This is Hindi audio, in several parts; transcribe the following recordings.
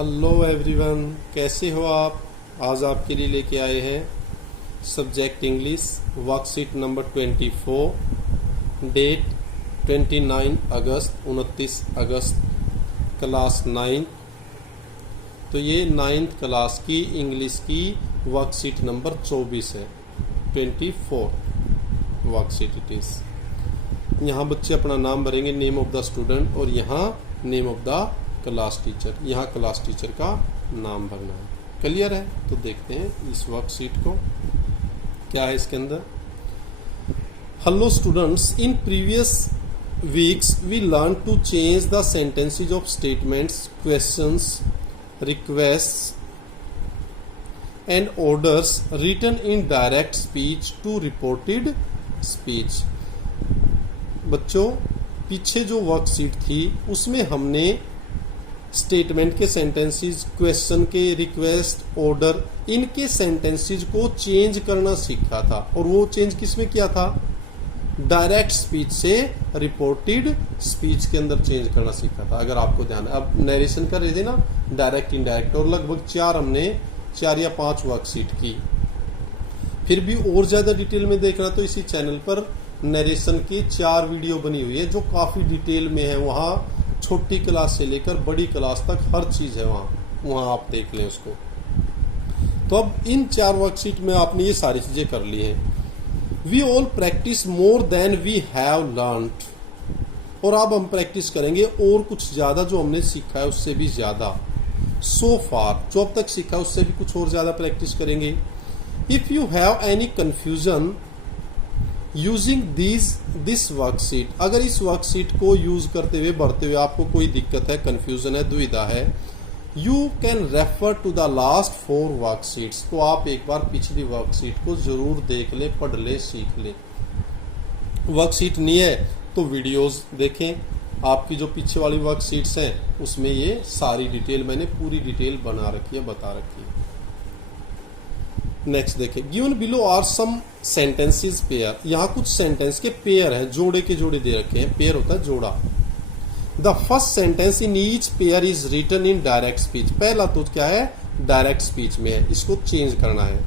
हेलो एवरीवन, कैसे हो आप। आज आपके लिए लेके आए हैं subject English worksheet number 24, date 29 अगस्त क्लास 9। तो ये 9th क्लास की इंग्लिश की वर्कशीट नंबर 24 है। 24 वर्कशीट इट इज। यहाँ बच्चे अपना नाम भरेंगे, नेम ऑफ द स्टूडेंट, और यहाँ name of the class teacher. यहाँ क्लास टीचर का नाम भरना है। क्लियर है? तो देखते हैं इस वर्कशीट को क्या है इसके अंदर। Hello students, in previous weeks we learn to change the sentences of statements, questions, requests and orders written in direct speech to reported speech. बच्चों, पीछे जो वर्कशीट थी उसमें हमने स्टेटमेंट के सेंटेंसेस, क्वेश्चन के, रिक्वेस्ट, ऑर्डर, इनके सेंटेंसेस को चेंज करना सीखा था। और वो चेंज किसमें किया था? डायरेक्ट स्पीच से रिपोर्टेड स्पीच के अंदर चेंज करना सीखा था। अगर आपको ध्यान है, अब नरेशन कर रहे थे ना, डायरेक्ट, इनडायरेक्ट, और लगभग 4 या 5 वर्कशीट की। फिर भी और ज्यादा डिटेल में देखना तो इसी चैनल पर नरेशन की 4 वीडियो बनी हुई है जो काफी डिटेल में है। वहाँ छोटी क्लास से लेकर बड़ी क्लास तक हर चीज है, वहाँ आप देख लें उसको। तो अब इन 4 वर्कशीट में आपने ये सारी चीजें कर ली हैं। We all practise more than we have learned. और अब हम प्रैक्टिस करेंगे और कुछ ज्यादा, जो हमने सीखा है उससे भी ज्यादा। सो फार, जो अब तक सीखा है उससे भी कुछ और ज्यादा प्रैक्टिस करेंगे। If you have any confusion using this worksheet, अगर इस वर्कशीट को यूज करते हुए, भरते हुए आपको कोई दिक्कत है, कंफ्यूजन है, दुविधा है, you can refer to the last 4 worksheets. तो आप एक बार पिछली वर्कशीट को जरूर देख ले, पढ़ ले, सीख ले। वर्कशीट नहीं है तो वीडियोस देखें। आपकी जो पीछे वाली वर्कशीट्स हैं उसमें ये सारी डिटेल, मैंने पूरी डिटेल बना रखी है, बता रखी है। नेक्स्ट देखें, given below are some sentences pair. यहाँ कुछ सेंटेंस के पेयर हैं, जोड़े के जोड़े दे रखे हैं। पेयर होता है जोड़ा। The first sentence in each pair is written in direct speech. पहला तो क्या है? डायरेक्ट स्पीच में है, इसको चेंज करना है।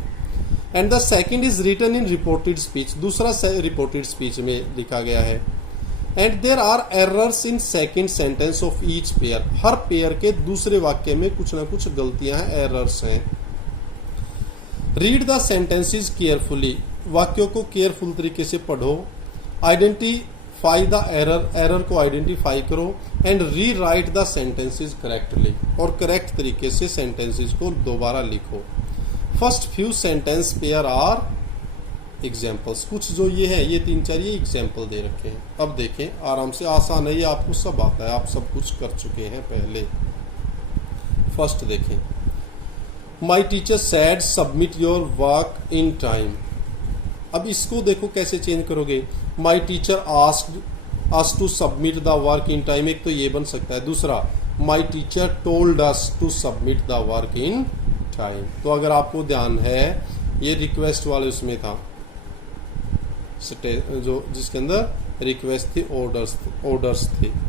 And the second is written in reported speech, दूसरा रिपोर्टेड स्पीच में लिखा गया है। And there are errors in second sentence of each pair. हर पेयर के दूसरे वाक्य में कुछ ना कुछ गलतियां हैं, एरर्स हैं। रीड द सेंटेंसेस केयरफुली, वाक्यों को केयरफुल तरीके से पढ़ो। आइडेंटिफाई द एरर, एरर को आइडेंटिफाई करो। And rewrite the sentences correctly, और करेक्ट तरीके से सेंटेंसेस को दोबारा लिखो। First few sentence pair are examples. कुछ जो ये है, ये 3-4 ये एग्जाम्पल दे रखे हैं। अब देखें आराम से, आसान है ये, आपको सब आता है, आप सब कुछ कर चुके हैं पहले। फर्स्ट देखें, my teacher said submit your work in time. अब इसको देखो कैसे चेंज करोगे। My teacher asked us to submit the work in time, एक तो ये बन सकता है। दूसरा, my teacher told us to submit the work in time. तो अगर आपको ध्यान है, ये रिक्वेस्ट वाले उसमें था, जो जिसके अंदर रिक्वेस्ट थी,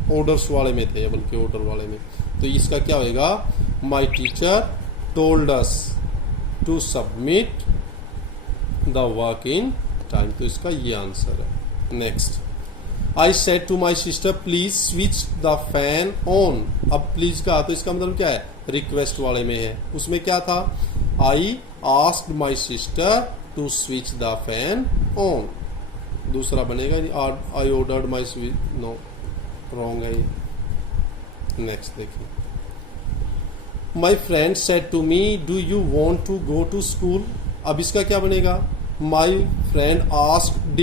ऑर्डर्स वाले में थे, बल्कि ऑर्डर वाले में। तो इसका क्या होएगा? My teacher told us to submit the work in time। तो इसका ये आंसर है। Next, I said to my sister please switch the fan on। अब प्लीज का तो इसका मतलब क्या है? रिक्वेस्ट वाले में है। उसमें क्या था? I asked my sister to switch the fan on। दूसरा बनेगा I ordered my switch, no, wrong है ये। नेक्स्ट देखिए, my friend said to me do you want to go to school. अब इसका क्या बनेगा? माई फ्रेंड आस्क्ड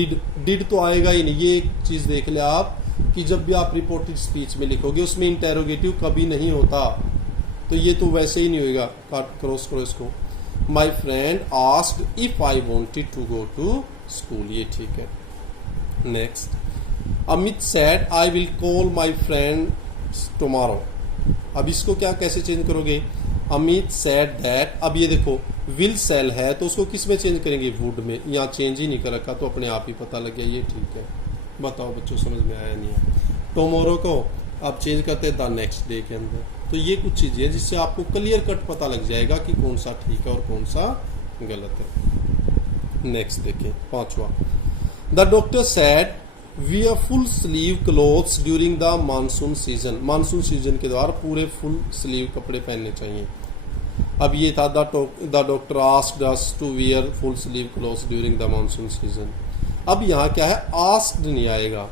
डिड तो आएगा ही नहीं। ये एक चीज देख ले आप कि जब भी आप रिपोर्टेड स्पीच में लिखोगे उसमें इंटेरोगेटिव कभी नहीं होता, तो ये तो वैसे ही नहीं होगा। क्रॉस करो इसको। My friend asked if I wanted to go to school, ये ठीक है। Next, Amit said I will call my friend tomorrow. अब इसको क्या कैसे चेंज करोगे? Amit said that. अब ये देखो, विल सेल है तो उसको किस में चेंज करेंगे? वुड में। यहाँ चेंज ही नहीं कर रखा तो अपने आप ही पता लग गया, ये ठीक है। बताओ बच्चों, समझ में आया नहीं है? टुमारो को अब चेंज करते हैं द नेक्स्ट डे के अंदर। तो ये कुछ चीजें हैं जिससे आपको क्लियर कट पता लग जाएगा कि कौन सा ठीक है और कौन सा गलत है। नेक्स्ट देखें, 5वां। The doctor said wear full sleeve clothes during the monsoon season। Monsoon season के दौरान पूरे फुल स्लीव कपड़े पहनने चाहिए। अब ये था the doctor asked us to wear full sleeve clothes during the monsoon season. अब यहाँ क्या है, आस्क्ड नहीं आएगा।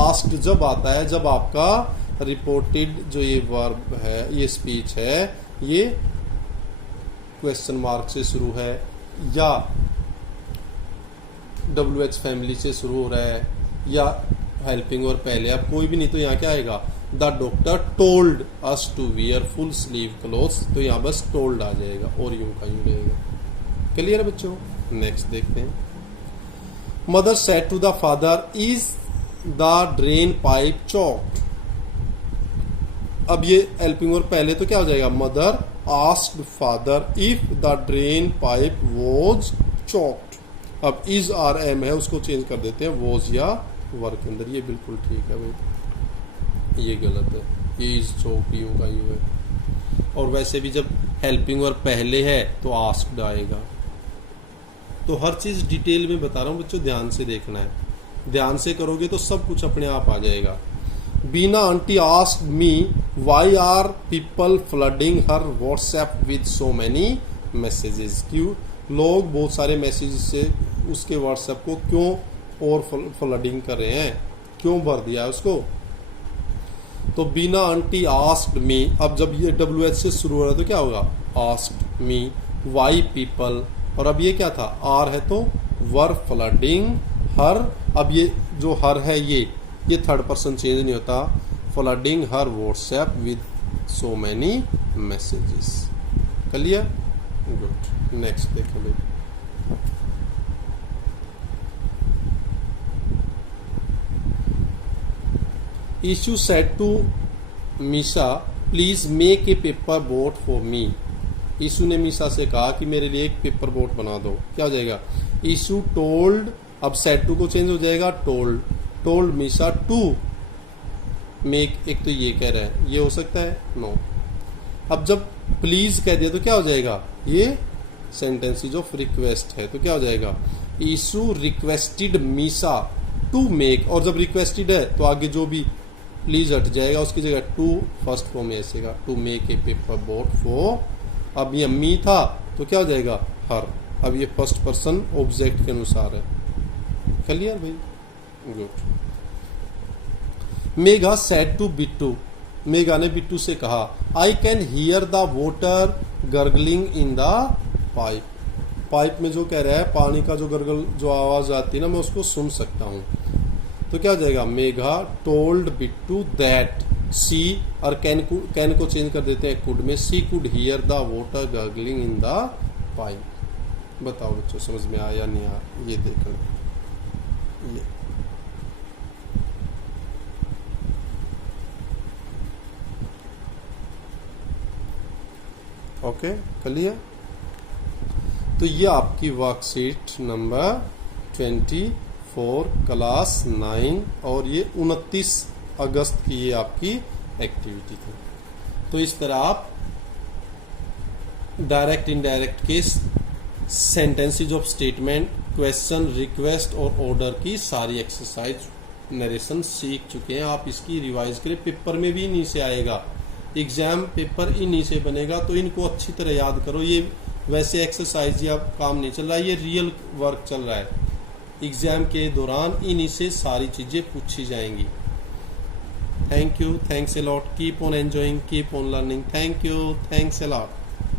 आस्क्ड जब आता है जब आपका रिपोर्टेड जो ये वर्ब है, ये स्पीच है, ये क्वेश्चन मार्क से शुरू है या WH फैमिली से शुरू हो रहा है या हेल्पिंग और पहले, अब कोई भी नहीं तो यहाँ क्या आएगा, the doctor told us to wear full sleeve clothes, तो यहाँ बस टोल्ड आ जाएगा और यूं का यूं रहेगा। क्लियर है बच्चों? नेक्स्ट देखते हैं। Mother said to the father is the drain pipe choked. अब ये हेल्पिंग और पहले तो क्या हो जाएगा, mother asked father if the drain pipe was choked. अब इज आर एम है उसको चेंज कर देते हैं वॉज या वर्क के अंदर। ये बिल्कुल ठीक है भाई, ये गलत है, ये इज चॉक्ड यूं का यूं है। और वैसे भी जब हेल्पिंग और पहले है तो आस्क्ड आएगा। तो हर चीज डिटेल में बता रहा हूं बच्चों, ध्यान से देखना है। ध्यान से करोगे तो सब कुछ अपने आप आ जाएगा। Beena aunty asked me why are people flooding her WhatsApp with so many messages. क्यों लोग बहुत सारे मैसेज से उसके व्हाट्सएप को क्यों और फ्लडिंग कर रहे हैं, क्यों भर दिया है उसको। तो बीना आंटी आस्क्ड मी, अब जब ये WH से शुरू हो रहा है तो क्या होगा, आस्क्ड मी व्हाई पीपल, और अब ये क्या था, आर है तो वर फ्लडिंग हर। अब ये जो हर है ये थर्ड पर्सन चेंज नहीं होता, flooding her WhatsApp with so many messages. Clear? Good. Next देखो भाई, Ishu said to Misha please make a paper boat for me. Ishu ने मीशा से कहा कि मेरे लिए एक पेपर बोट बना दो। क्या हो जाएगा, ईशू टोल्ड, अब सेड टू को चेंज हो जाएगा told, told Misha to make. एक तो ये कह रहा है, ये हो सकता है नो। अब जब प्लीज कह दिया तो क्या हो जाएगा, ये सेंटेंसेज ऑफ रिक्वेस्ट है तो क्या हो जाएगा, ईशू रिक्वेस्टेड मीशा टू मेक। और जब रिक्वेस्टेड है तो आगे जो भी प्लीज हट जाएगा, उसकी जगह टू फर्स्ट फॉर्म में ऐसेगा, to make a paper boat for. अब ये मी था तो क्या हो जाएगा, हर। अब ये फर्स्ट पर्सन ऑब्जेक्ट के अनुसार है। क्लियर भाई? Good. Megha said to Bittu, Megha ने बिट्टू से कहा I can hear the water gargling in the pipe. Pipe में जो कह रहा है पानी का जो गर्गल जो आवाज आती है ना, मैं उसको सुन सकता हूं। तो क्या हो जाएगा, Megha told Bittu that she, और कैन को चेंज कर देते हैं कुड में, she could hear the water gargling in the pipe. बताओ बच्चों समझ में आया नहीं आया? ये देखो ये ओके क्लियर। तो ये आपकी वर्कशीट नंबर 24 क्लास 9 और ये 29 अगस्त की ये आपकी एक्टिविटी थी। तो इस तरह आप डायरेक्ट इनडायरेक्ट के sentences of statement, question, request और ऑर्डर की सारी एक्सरसाइज नरेशन सीख चुके हैं। आप इसकी रिवाइज करें, पेपर में भी इन्हीं से आएगा, एग्जाम पेपर इन्हीं से बनेगा, तो इनको अच्छी तरह याद करो। ये वैसे एक्सरसाइज या काम नहीं चल रहा है, ये रियल वर्क चल रहा है। एग्जाम के दौरान इन्हीं से सारी चीजें पूछी जाएंगी। Thank you, thanks a lot, keep on enjoying, keep on learning. Thank you, thanks a lot.